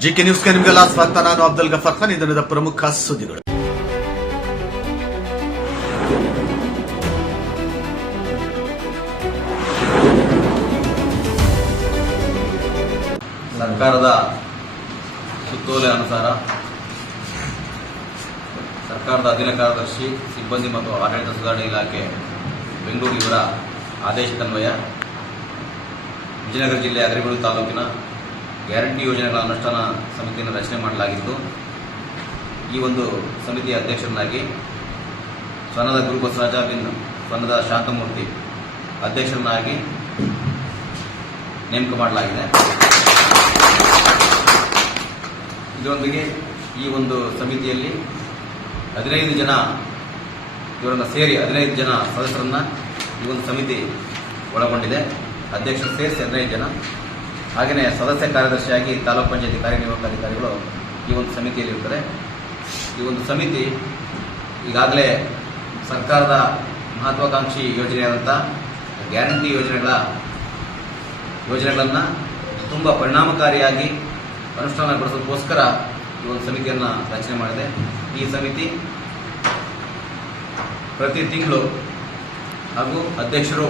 GK ನ್ಯೂಸ್ಗೆ ನಿಮಗೆಲ್ಲ ಸ್ವಾಗತ. ನಾನು ಅಬ್ದುಲ್ ಗಫರ್ ಖಾನ್. ಇದನ್ನ ಪ್ರಮುಖ ಸುದ್ದಿಗಳು. ಸರ್ಕಾರದ ಸುತ್ತೋಲೆ ಅನುಸಾರ ಸರ್ಕಾರದ ಅಧೀನ ಕಾರ್ಯದರ್ಶಿ, ಸಿಬ್ಬಂದಿ ಮತ್ತು ಆಡಳಿತ ಸುಧಾರಣೆ ಇಲಾಖೆ ಬೆಂಗಳೂರು ಇವರ ಆದೇಶದನ್ವಯ ವಿಜಯನಗರ ಜಿಲ್ಲೆ ಅಗರಿಬೆಳು ತಾಲೂಕಿನ ಗ್ಯಾರಂಟಿ ಯೋಜನೆಗಳ ಅನುಷ್ಠಾನ ಸಮಿತಿಯನ್ನು ರಚನೆ ಮಾಡಲಾಗಿತ್ತು. ಈ ಒಂದು ಸಮಿತಿಯ ಅಧ್ಯಕ್ಷರನ್ನಾಗಿ ಸ್ವರ್ಣದ ಗುರು ಬಸವರಾಜ ಬಿನ್ ಸ್ವರ್ಣದ ಶಾಂತಮೂರ್ತಿ ಅಧ್ಯಕ್ಷರನ್ನಾಗಿ ನೇಮಕ ಮಾಡಲಾಗಿದೆ. ಇದರೊಂದಿಗೆ ಈ ಒಂದು ಸಮಿತಿಯಲ್ಲಿ ಹದಿನೈದು ಜನ ಇವರನ್ನು ಸೇರಿ ಹದಿನೈದು ಜನ ಸದಸ್ಯರನ್ನು ಈ ಒಂದು ಸಮಿತಿ ಒಳಗೊಂಡಿದೆ. ಅಧ್ಯಕ್ಷರು ಸೇರಿಸಿ ಅಂದರೆ ಜನ. ಹಾಗೆಯೇ ಸದಸ್ಯ ಕಾರ್ಯದರ್ಶಿಯಾಗಿ ತಾಲೂಕು ಪಂಚಾಯತಿ ಕಾರ್ಯನಿರ್ವಾಹಕ ಅಧಿಕಾರಿಗಳು ಈ ಒಂದು ಸಮಿತಿಯಲ್ಲಿ ಇರ್ತಾರೆ. ಈ ಒಂದು ಸಮಿತಿ ಈಗಾಗಲೇ ಸರ್ಕಾರದ ಮಹತ್ವಾಕಾಂಕ್ಷಿ ಯೋಜನೆಯಾದಂಥ ಗ್ಯಾರಂಟಿ ಯೋಜನೆಗಳ ಯೋಜನೆಗಳನ್ನು ತುಂಬ ಪರಿಣಾಮಕಾರಿಯಾಗಿ ಅನುಷ್ಠಾನಗೊಳಿಸೋದಕ್ಕೋಸ್ಕರ ಈ ಒಂದು ಸಮಿತಿಯನ್ನು ರಚನೆ ಮಾಡಿದೆ. ಈ ಸಮಿತಿ ಪ್ರತಿ ತಿಂಗಳು ಹಾಗೂ ಅಧ್ಯಕ್ಷರು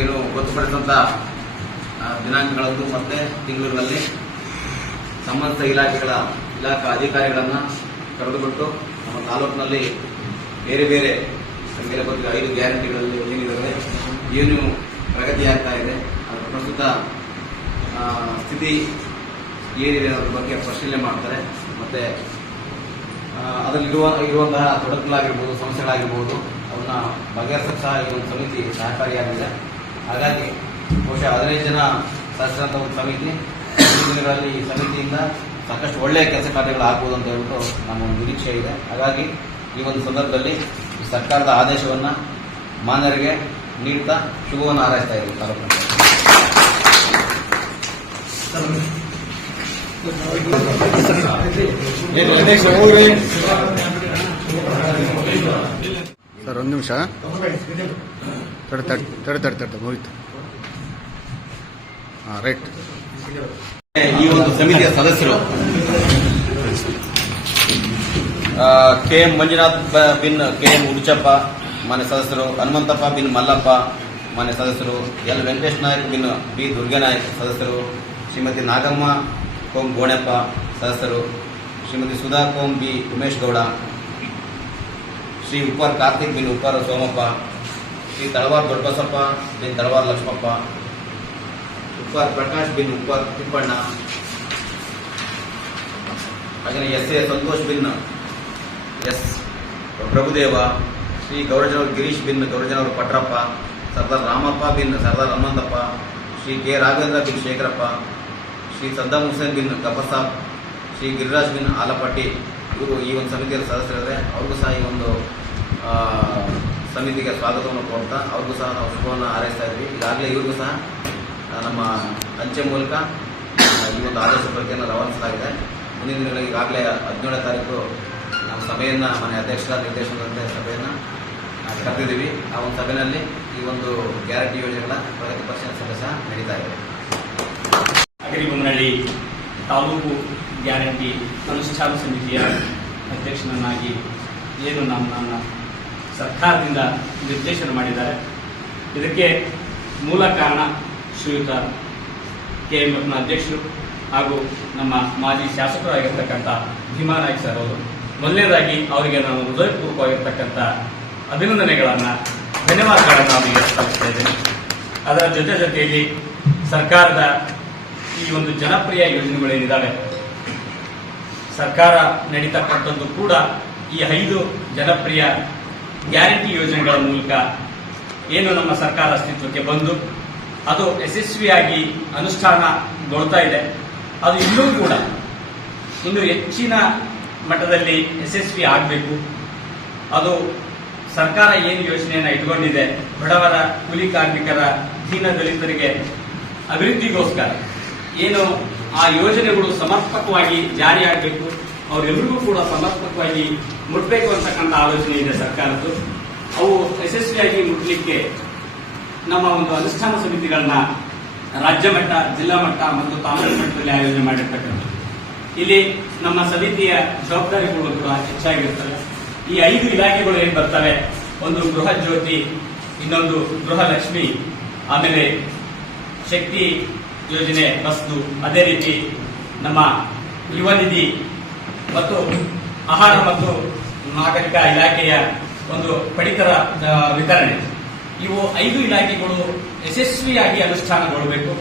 ಏನು ಗೊತ್ತುಪಡಿಸಿದಂಥ ದಿನಾಂಕಗಳಂದು ಮತ್ತು ತಿಂಗಳುಗಳಲ್ಲಿ ಸಂಬಂಧಿತ ಇಲಾಖೆಗಳ, ಇಲಾಖಾ ಅಧಿಕಾರಿಗಳನ್ನು ಕರೆದುಕೊಟ್ಟು ನಮ್ಮ ತಾಲೂಕಿನಲ್ಲಿ ಬೇರೆ ಬೇರೆ ಸಂಖ್ಯೆ ಬಗ್ಗೆ ಐದು ಗ್ಯಾರಂಟಿಗಳಲ್ಲಿ ಏನಿದೆ ಏನು ಪ್ರಗತಿ ಆಗ್ತಾ ಇದೆ, ಅದರ ಪ್ರಸ್ತುತ ಸ್ಥಿತಿ ಏನಿದೆ ಅನ್ನೋದ್ರ ಬಗ್ಗೆ ಪರಿಶೀಲನೆ ಮಾಡ್ತಾರೆ. ಮತ್ತೆ ಅದರಲ್ಲಿ ಅದರಲ್ಲಿರುವ ಇರುವಂತಹ ತೊಡಕುಗಳಾಗಿರ್ಬೋದು, ಸಮಸ್ಯೆಗಳಾಗಿರ್ಬೋದು ಅವನ್ನ ಬಗೆಹರಿಸಕ್ಕೆ ಸಹ ಈ ಒಂದು ಸಮಿತಿ ಸಹಕಾರಿಯಾಗಿದೆ ಹಾಗಾಗಿ ಬಹುಶಃ ಹದಿನೈದು ಜನ ಸದಸ್ಯರಂತ ಒಂದು ಸಮಿತಿ ದಿನಗಳಲ್ಲಿ ಈ ಸಮಿತಿಯಿಂದ ಸಾಕಷ್ಟು ಒಳ್ಳೆಯ ಕೆಲಸ ಕಾರ್ಯಗಳು ಆಗ್ಬೋದು ಅಂತ ಹೇಳ್ಬಿಟ್ಟು ನಮ್ಮ ಒಂದು ನಿರೀಕ್ಷೆ ಇದೆ ಹಾಗಾಗಿ ಈ ಒಂದು ಸಂದರ್ಭದಲ್ಲಿ ಸರ್ಕಾರದ ಆದೇಶವನ್ನು ಮಾನ್ಯರಿಗೆ ನೀಡ್ತಾ ಶುಭವನ್ನು ಹಾರೈಸ್ತಾ ಇದ್ದೀವಿ ತಾಲೂಕಿನ ಸರ್ ಒಂದು ನಿಮಿಷ. ತಡೆ ತಡೆ ತಡೆ ತಡೆ ಮುಗಿತು. ಹಾಂ, ರೈಟ್. ಈ ಒಂದು ಸಮಿತಿಯ ಸದಸ್ಯರು ಕೆ ಎಂ ಮಂಜುನಾಥ್ ಬಿನ್ ಕೆ ಎಂ ಉಡುಚಪ್ಪ ಮನೆ ಸದಸ್ಯರು ಹನುಮಂತಪ್ಪ ಬಿನ್ ಮಲ್ಲಪ್ಪ ಮನೆ ಸದಸ್ಯರು ಎಲ್ ವೆಂಕಟೇಶ್ ನಾಯಕ್ ಬಿನ್ ಬಿ ದುರ್ಗಾನಾಯಕ್ ಸದಸ್ಯರು, ಶ್ರೀಮತಿ ನಾಗಮ್ಮ ಕೋಂ ಗೋಣೆಪ್ಪ ಸದಸ್ಯರು, ಶ್ರೀಮತಿ ಸುಧಾ ಕೋಂ ಬಿ ಉಮೇಶ್ ಗೌಡ ಶ್ರೀ ಉಪ್ಪಾರ್ ಕಾರ್ತಿಕ್ ಬಿನ್ ಉಪ್ಪಾರ ಸೋಮಪ್ಪ, ಶ್ರೀ ತಳವಾರ್ ದೊಡ್ಡಬಸಪ್ಪ ಬಿನ್ ತಳವಾರ್ ಲಕ್ಷ್ಮಪ್ಪ ಉಪ್ಪಾರ್ ಪ್ರಕಾಶ್ ಬಿನ್ ಉಪ್ಪಾರ್ ತಿಪ್ಪಣ್ಣ ಹಾಗೆ ಎಸ್ ಎ ಸಂತೋಷ್ ಬಿನ್, ಎಸ್ ಪ್ರಭುದೇವ, ಶ್ರೀ ಗೌರಜನವರು ಗಿರೀಶ್ ಬಿನ್, ಗೌರಜನವರು ಪಟ್ರಪ್ಪ, ಸರ್ದಾರ್ ರಾಮಪ್ಪ ಬಿನ್, ಸರ್ದಾರ್ ಹನುಮಂತಪ್ಪ, ಶ್ರೀ ಕೆ ರಾಘವೇಂದ್ರ ಬಿನ್ ಶೇಖರಪ್ಪ, ಶ್ರೀ ಸದ್ದಾಂ ಹುಸೇನ್ ಬಿನ್ ಕಬಸಾಬ್ ಶ್ರೀ ಗಿರಿರಾಜ್ ಬಿನ್ ಆಲಪಟ್ಟಿ, ಇವರು ಈ ಒಂದು ಸಮಿತಿಯ ಸದಸ್ಯರಿದ್ದಾರೆ. ಅವ್ರಿಗೂ ಸಹ ಈ ಒಂದು ಸಮಿತಿಗೆ ಸ್ವಾಗತವನ್ನು ಕೋರ್ತಾ ಅವ್ರಿಗೂ ಸಹ ನಾವು ಶುಭವನ್ನು ಹಾರೈಸ್ತಾ ಇದ್ವಿ. ಈಗಾಗಲೇ ಇವ್ರಿಗೂ ಸಹ ನಮ್ಮ ಅಂಚೆ ಮೂಲಕ ಈ ಒಂದು ಆದೇಶ ಪ್ರಕ್ರಿಯೆಯನ್ನು ರವಾನಿಸಲಾಗಿದೆ. ಮುಂದಿನ ದಿನಗಳಲ್ಲಿ ಈಗಾಗಲೇ ಹದಿನೇಳನೇ ತಾರೀಕು ನಾವು ಸಭೆಯನ್ನು, ಮನೆ ಅಧ್ಯಕ್ಷರ ನಿರ್ದೇಶನದಂತೆ ಸಭೆಯನ್ನು ಕರೆದಿದ್ದೀವಿ. ಆ ಒಂದು ಸಭೆಯಲ್ಲಿ ಈ ಒಂದು ಗ್ಯಾರಂಟಿ ಯೋಜನೆಗಳ ಪ್ರಗತಿ ಪರಿಶೀಲನೆ ಸಭೆ ಸಹ ನಡೀತಾ ಇದೆ. ಅಗರಿಬೊಮ್ಮನಹಳ್ಳಿ ತಾಲೂಕು ಗ್ಯಾರಂಟಿ ಅನುಷ್ಠಾನ ಸಮಿತಿಯ ಅಧ್ಯಕ್ಷನನ್ನಾಗಿ, ಏನು ನಮ್ಮನ್ನ ಸರ್ಕಾರದಿಂದ ನಿರ್ದೇಶನ ಮಾಡಿದ್ದಾರೆ. ಇದಕ್ಕೆ ಮೂಲ ಕಾರಣ ಶ್ರೀಯುತ ಕೆ ಎಂ ಎಫ್ನ ಅಧ್ಯಕ್ಷರು ಹಾಗೂ ನಮ್ಮ ಮಾಜಿ ಶಾಸಕರಾಗಿರ್ತಕ್ಕಂಥ ಭೀಮಾ ನಾಯ್ಕ ಸರ್ ಅವರು. ಮೊದಲನೇದಾಗಿ ಅವರಿಗೆ ನಾನು ಹೃದಯಪೂರ್ವಕವಾಗಿರ್ತಕ್ಕಂಥ ಅಭಿನಂದನೆಗಳನ್ನು, ಧನ್ಯವಾದಗಳನ್ನು ಅವರಿಗೆ ಸಲ್ಲಿಸ್ತಾ ಇದ್ದೇನೆ. ಅದರ ಜೊತೆ ಜೊತೆಯಲ್ಲಿ ಸರ್ಕಾರದ ಈ ಒಂದು ಜನಪ್ರಿಯ ಯೋಜನೆಗಳೇನಿದ್ದಾವೆ ಸರ್ಕಾರ ನಡೀತಕ್ಕಂಥದ್ದು ಕೂಡ ಈ ಐದು ಜನಪ್ರಿಯ ಗ್ಯಾರಂಟಿ ಯೋಜನೆಗಳ ಮೂಲಕ ಏನು ನಮ್ಮ ಸರ್ಕಾರ ಅಸ್ತಿತ್ವಕ್ಕೆ ಬಂದು ಅದು ಯಶಸ್ವಿಯಾಗಿ ಅನುಷ್ಠಾನಗೊಳ್ತಾ ಇದೆ. ಅದು ಇನ್ನೂ ಕೂಡ ಇನ್ನು ಹೆಚ್ಚಿನ ಮಟ್ಟದಲ್ಲಿ ಯಶಸ್ವಿ ಆಗಬೇಕು. ಅದು ಸರ್ಕಾರ ಏನು ಯೋಜನೆಯನ್ನು ಇಟ್ಕೊಂಡಿದೆ, ಬಡವರ, ಕೂಲಿ ಕಾರ್ಮಿಕರ, ದೀನ ದಲಿತರಿಗೆ ಅಭಿವೃದ್ಧಿಗೋಸ್ಕರ, ಏನು ಆ ಯೋಜನೆಗಳು ಸಮರ್ಪಕವಾಗಿ ಜಾರಿಯಾಗಬೇಕು. ಅವರೆಲ್ಲರಿಗೂ ಕೂಡ ಸಮರ್ಪಕವಾಗಿ ಮುಟ್ಟಬೇಕು ಅಂತಕ್ಕಂಥ ಆಲೋಚನೆ ಇದೆ ಸರ್ಕಾರದ್ದು. ಅವು ಯಶಸ್ವಿಯಾಗಿ ಮುಟ್ಟಲಿಕ್ಕೆ ನಮ್ಮ ಒಂದು ಅನುಷ್ಠಾನ ಸಮಿತಿಗಳನ್ನ ರಾಜ್ಯ ಮಟ್ಟ, ಜಿಲ್ಲಾ ಮಟ್ಟ ಮತ್ತು ತಾಲೂಕು ಮಟ್ಟದಲ್ಲಿ ಆಯೋಜನೆ ಮಾಡಿರ್ತಕ್ಕಂಥದ್ದು. ಇಲ್ಲಿ ನಮ್ಮ ಸಮಿತಿಯ ಜವಾಬ್ದಾರಿಗಳು ಕೂಡ ಹೆಚ್ಚಾಗಿರ್ತವೆ. ಈ ಐದು ಇಲಾಖೆಗಳು ಏನ್ ಬರ್ತವೆ? ಒಂದು ಗೃಹ ಜ್ಯೋತಿ, ಇನ್ನೊಂದು ಗೃಹಲಕ್ಷ್ಮಿ, ಆಮೇಲೆ ಶಕ್ತಿ ಯೋಜನೆ ಬಸ್ದು ಅದೇ ರೀತಿ ನಮ್ಮ ಯುವ ನಿಧಿ ಮತ್ತು ಆಹಾರ ಮತ್ತು ನಾಗರಿಕ ಇಲಾಖೆಯ ಒಂದು ಪಡಿತರ ವಿತರಣೆ. ಇವು ಐದು ಇಲಾಖೆಗಳು ಯಶಸ್ವಿಯಾಗಿ ಅನುಷ್ಠಾನಗೊಳ್ಳಬೇಕು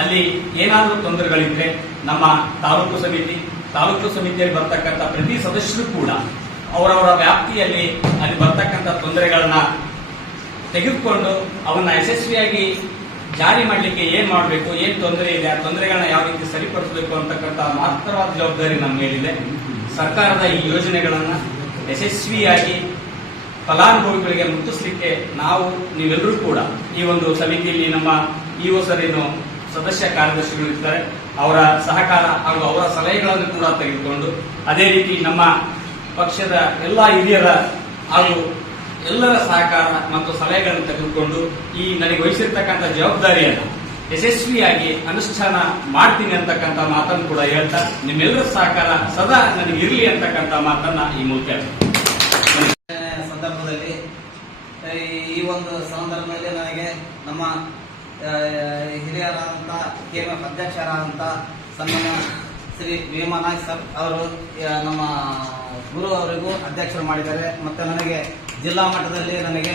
ಅಲ್ಲಿ ಏನಾದರೂ ತೊಂದರೆಗಳಿದ್ರೆ ನಮ್ಮ ತಾಲೂಕು ಸಮಿತಿ, ತಾಲೂಕು ಸಮಿತಿಯಲ್ಲಿ ಬರ್ತಕ್ಕಂಥ ಪ್ರತಿ ಸದಸ್ಯರು ಕೂಡ ಅವರವರ ವ್ಯಾಪ್ತಿಯಲ್ಲಿ ಅಲ್ಲಿ ಬರ್ತಕ್ಕಂಥ ತೊಂದರೆಗಳನ್ನ ತೆಗೆದುಕೊಂಡು ಅವನ್ನ ಯಶಸ್ವಿಯಾಗಿ ಜಾರಿ ಮಾಡಲಿಕ್ಕೆ ಏನ್ ಮಾಡಬೇಕು, ಏನ್ ತೊಂದರೆ ಇದೆ, ಆ ತೊಂದರೆಗಳನ್ನ ಯಾವ ರೀತಿ ಸರಿಪಡಿಸಬೇಕು ಅಂತಕ್ಕಂಥ ಮಾತ್ರವಾದ ಜವಾಬ್ದಾರಿ ನಮ್ಮ ಮೇಲಿದೆ ಸರ್ಕಾರದ ಈ ಯೋಜನೆಗಳನ್ನು ಯಶಸ್ವಿಯಾಗಿ ಫಲಾನುಭವಿಗಳಿಗೆ ಮುಟ್ಟಿಸಲಿಕ್ಕೆ ನಾವು, ನೀವೆಲ್ಲರೂ ಕೂಡ ಈ ಒಂದು ಸಮಿತಿಯಲ್ಲಿ ನಮ್ಮ ಇಒ ಸರ್ ಏನು ಸದಸ್ಯ ಕಾರ್ಯದರ್ಶಿಗಳು ಇರ್ತಾರೆ, ಅವರ ಸಹಕಾರ ಹಾಗೂ ಅವರ ಸಲಹೆಗಳನ್ನು ಕೂಡ ತೆಗೆದುಕೊಂಡು ಅದೇ ರೀತಿ ನಮ್ಮ ಪಕ್ಷದ ಎಲ್ಲ ಹಿರಿಯರ ಹಾಗೂ ಎಲ್ಲರ ಸಹಕಾರ ಮತ್ತು ಸಲಹೆಗಳನ್ನು ತೆಗೆದುಕೊಂಡು ಈ ನನಗೆ ವಹಿಸಿರ್ತಕ್ಕಂಥ ಜವಾಬ್ದಾರಿಯನ್ನು ಯಶಸ್ವಿಯಾಗಿ ಅನುಷ್ಠಾನ ಮಾಡ್ತೀನಿ ಅಂತಕ್ಕಂಥ ಮಾತನ್ನು ಕೂಡ ಹೇಳ್ತಾ, ನಿಮ್ಮೆಲ್ಲರ ಸಹಕಾರ ಸದಾ ನನಗೆ ಇರಲಿ ಅಂತಕ್ಕಂಥ ಮಾತನ್ನ ಈ ಮೂಲಕ ಸಂದರ್ಭದಲ್ಲಿ, ಈ ಒಂದು ಸಂದರ್ಭದಲ್ಲಿ ನನಗೆ ನಮ್ಮ ಹಿರಿಯರಾದಂಥ ಕೆ ಎಂ ಎಫ್ ಅಧ್ಯಕ್ಷರಾದಂಥ ಸನ್ಮಾನ್ಯ ಶ್ರೀ ಭೀಮಾ ನಾಯ್ಕ್ ಸರ್ ಅವರು ನಮ್ಮ ಗುರು ಅವರಿಗೂ ಅಧ್ಯಕ್ಷರು ಮಾಡಿದ್ದಾರೆ. ಮತ್ತು ನನಗೆ ಜಿಲ್ಲಾ ಮಟ್ಟದಲ್ಲಿ ನನಗೆ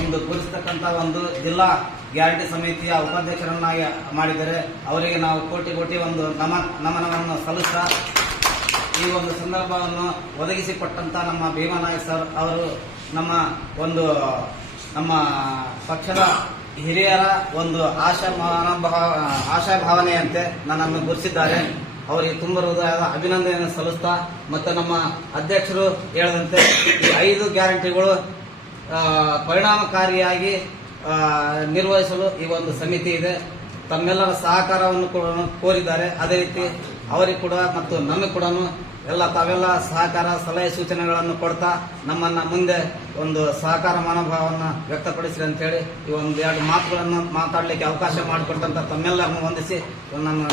ಒಂದು ಗುರುಸ್ತಕ್ಕಂಥ ಒಂದು ಜಿಲ್ಲಾ ಗ್ಯಾರಂಟಿ ಸಮಿತಿಯ ಉಪಾಧ್ಯಕ್ಷರನ್ನಾಗಿ ಮಾಡಿದರೆ ಅವರಿಗೆ ನಾವು ಕೋಟಿ ಕೋಟಿ ಒಂದು ನಮ ನಮನವನ್ನು ಸಲ್ಲಿಸ್ತಾ ಈ ಒಂದು ಸಂದರ್ಭವನ್ನು ಒದಗಿಸಿಕೊಟ್ಟಂತ ನಮ್ಮ ಭೀಮನಾಯಕ್ ಸರ್ ಅವರು ನಮ್ಮ ಒಂದು, ನಮ್ಮ ಪಕ್ಷದ ಹಿರಿಯರ ಒಂದು ಆಶಾ ಆಶಾ ಭಾವನೆಯಂತೆ ನನ್ನನ್ನು ಗುರುತಿಸಿದ್ದಾರೆ. ಅವರಿಗೆ ತುಂಬ ಹೃದಯದ ಅಭಿನಂದನೆಯನ್ನು ಸಲ್ಲಿಸ್ತಾ ಮತ್ತು ನಮ್ಮ ಅಧ್ಯಕ್ಷರು ಹೇಳದಂತೆ ಈ ಐದು ಗ್ಯಾರಂಟಿಗಳು ಪರಿಣಾಮಕಾರಿಯಾಗಿ ನಿರ್ವಹಿಸಲು ಈ ಒಂದು ಸಮಿತಿ ಇದೆ. ತಮ್ಮೆಲ್ಲರ ಸಹಕಾರವನ್ನು ಕೋರಿದ್ದಾರೆ. ಅದೇ ರೀತಿ ಅವರಿಗೆ ಕೂಡ ಮತ್ತು ನಮಗೆ ಕೂಡ ಎಲ್ಲ ತಾವೆಲ್ಲ ಸಹಕಾರ, ಸಲಹೆ ಸೂಚನೆಗಳನ್ನು ಕೊಡ್ತಾ ನಮ್ಮನ್ನ ಮುಂದೆ ಒಂದು ಸಹಕಾರ ಮನೋಭಾವವನ್ನು ವ್ಯಕ್ತಪಡಿಸಿರಿ ಅಂತ ಹೇಳಿ ಈ ಒಂದು ಎರಡು ಮಾತುಗಳನ್ನು ಮಾತಾಡಲಿಕ್ಕೆ ಅವಕಾಶ ಮಾಡಿಕೊಟ್ಟಂತ ತಮ್ಮೆಲ್ಲರನ್ನು ವಂದಿಸಿ ನನ್ನ